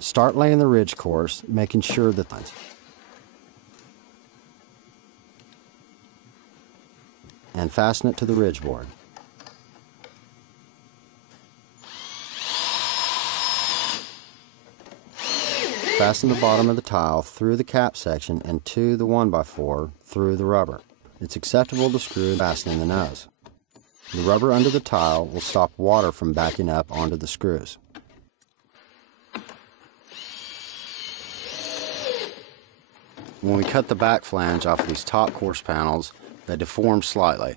Start laying the ridge course, making sure that and fasten it to the ridge board. Fasten the bottom of the tile through the cap section and to the 1x4 through the rubber. It's acceptable to screw fastening the nose. The rubber under the tile will stop water from backing up onto the screws. When we cut the back flange off of these top course panels, they deform slightly.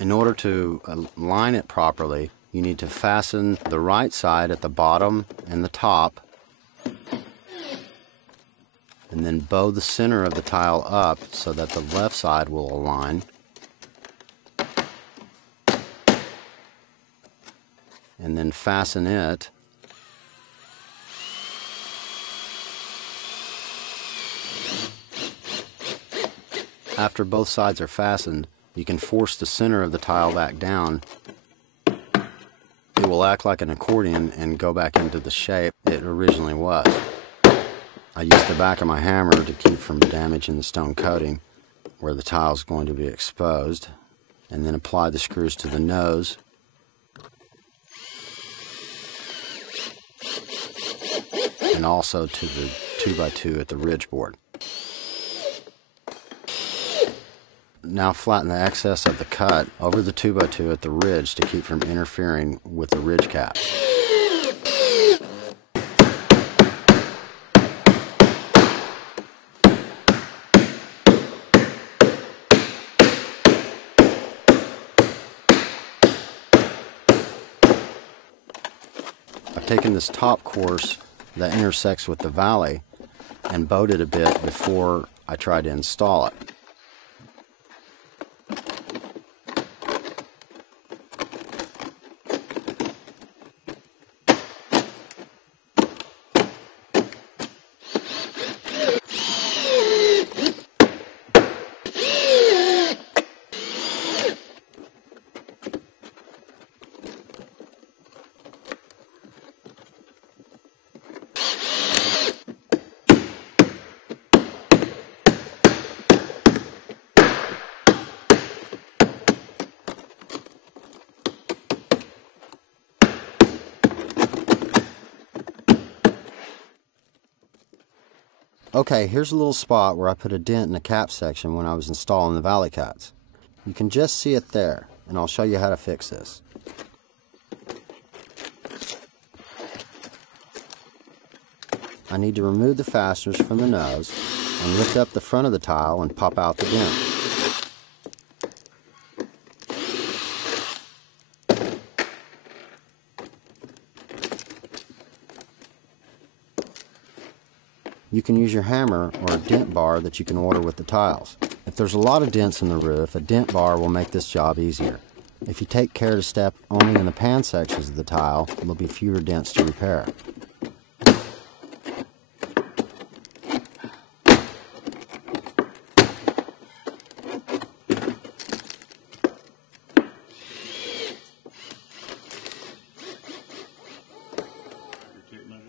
In order to align it properly, you need to fasten the right side at the bottom and the top, and then bow the center of the tile up so that the left side will align. And then fasten it after both sides are fastened. You can force the center of the tile back down. It will act like an accordion and go back into the shape it originally was. I used the back of my hammer to keep from damaging the stone coating where the tile is going to be exposed, and then apply the screws to the nose. And also to the 2x2 at the ridge board. Now flatten the excess of the cut over the 2x2 at the ridge to keep from interfering with the ridge cap. I've taken this top course that intersects with the valley and bowed it a bit before I tried to install it. Okay, here's a little spot where I put a dent in the cap section when I was installing the valley cuts. You can just see it there, and I'll show you how to fix this. I need to remove the fasteners from the nose and lift up the front of the tile and pop out the dent. You can use your hammer or a dent bar that you can order with the tiles. If there's a lot of dents in the roof, a dent bar will make this job easier. If you take care to step only in the pan sections of the tile, there'll be fewer dents to repair.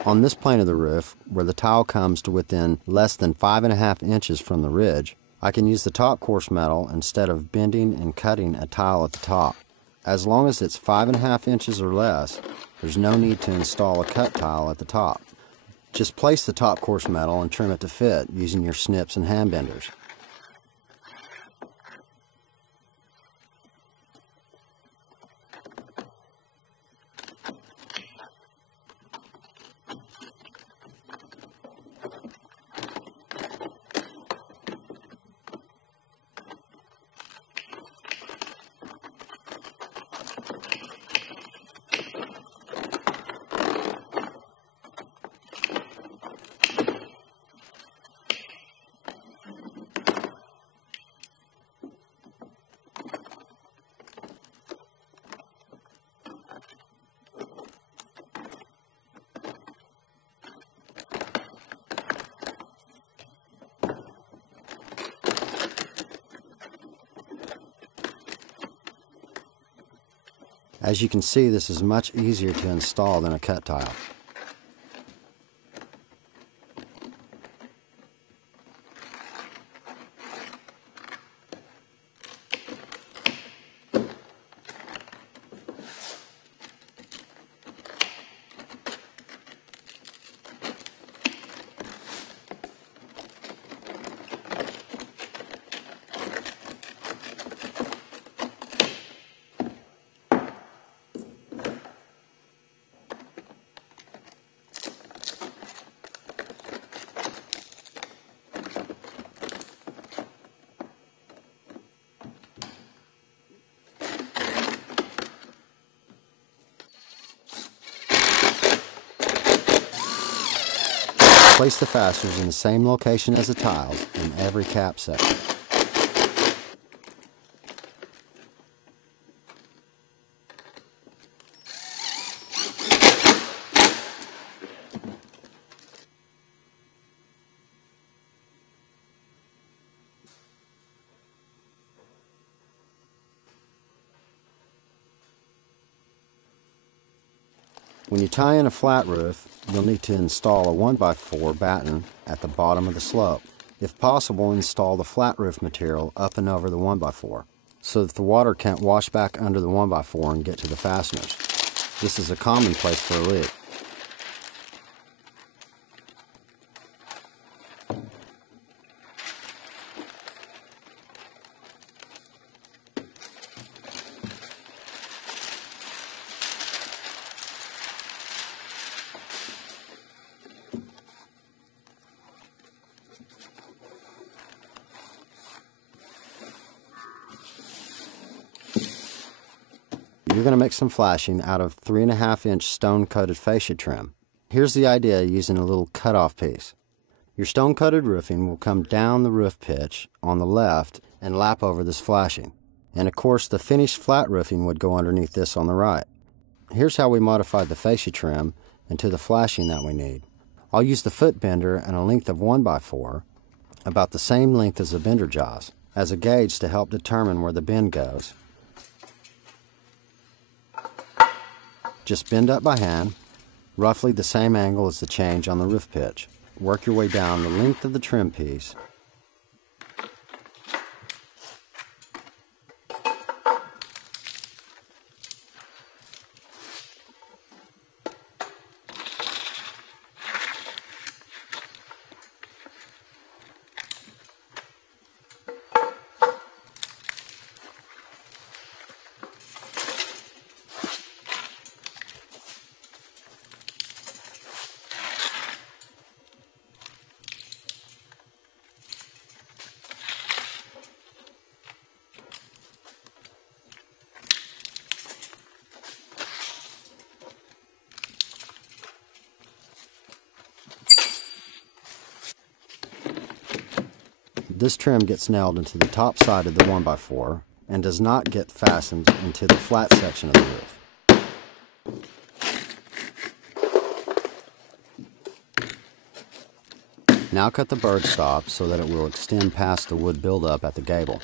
On this plane of the roof, where the tile comes to within less than 5.5 inches from the ridge, I can use the top course metal instead of bending and cutting a tile at the top. As long as it's 5.5 inches or less, there's no need to install a cut tile at the top. Just place the top course metal and trim it to fit using your snips and hand benders. As you can see, this is much easier to install than a cut tile. Place the fasteners in the same location as the tiles in every cap section. When you tie in a flat roof, you'll need to install a 1x4 batten at the bottom of the slope. If possible, install the flat roof material up and over the 1x4 so that the water can't wash back under the 1x4 and get to the fasteners. This is a common place for a leak. You're going to make some flashing out of 3.5-inch stone-coated fascia trim. Here's the idea using a little cut-off piece. Your stone-coated roofing will come down the roof pitch on the left and lap over this flashing. And of course, the finished flat roofing would go underneath this on the right. Here's how we modified the fascia trim into the flashing that we need. I'll use the foot bender and a length of 1x4, about the same length as the bender jaws, as a gauge to help determine where the bend goes. Just bend up by hand, roughly the same angle as the change on the roof pitch. Work your way down the length of the trim piece. This trim gets nailed into the top side of the 1x4 and does not get fastened into the flat section of the roof. Now cut the bird stop so that it will extend past the wood buildup at the gable.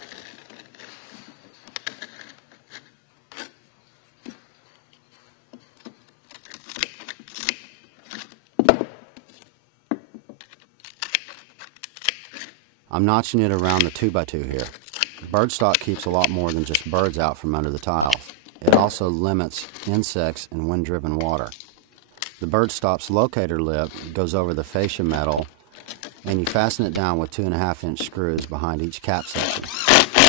I'm notching it around the 2x2 here. Bird stock keeps a lot more than just birds out from under the tiles. It also limits insects and wind-driven water. The bird stop's locator lip goes over the fascia metal, and you fasten it down with 2.5-inch screws behind each cap section.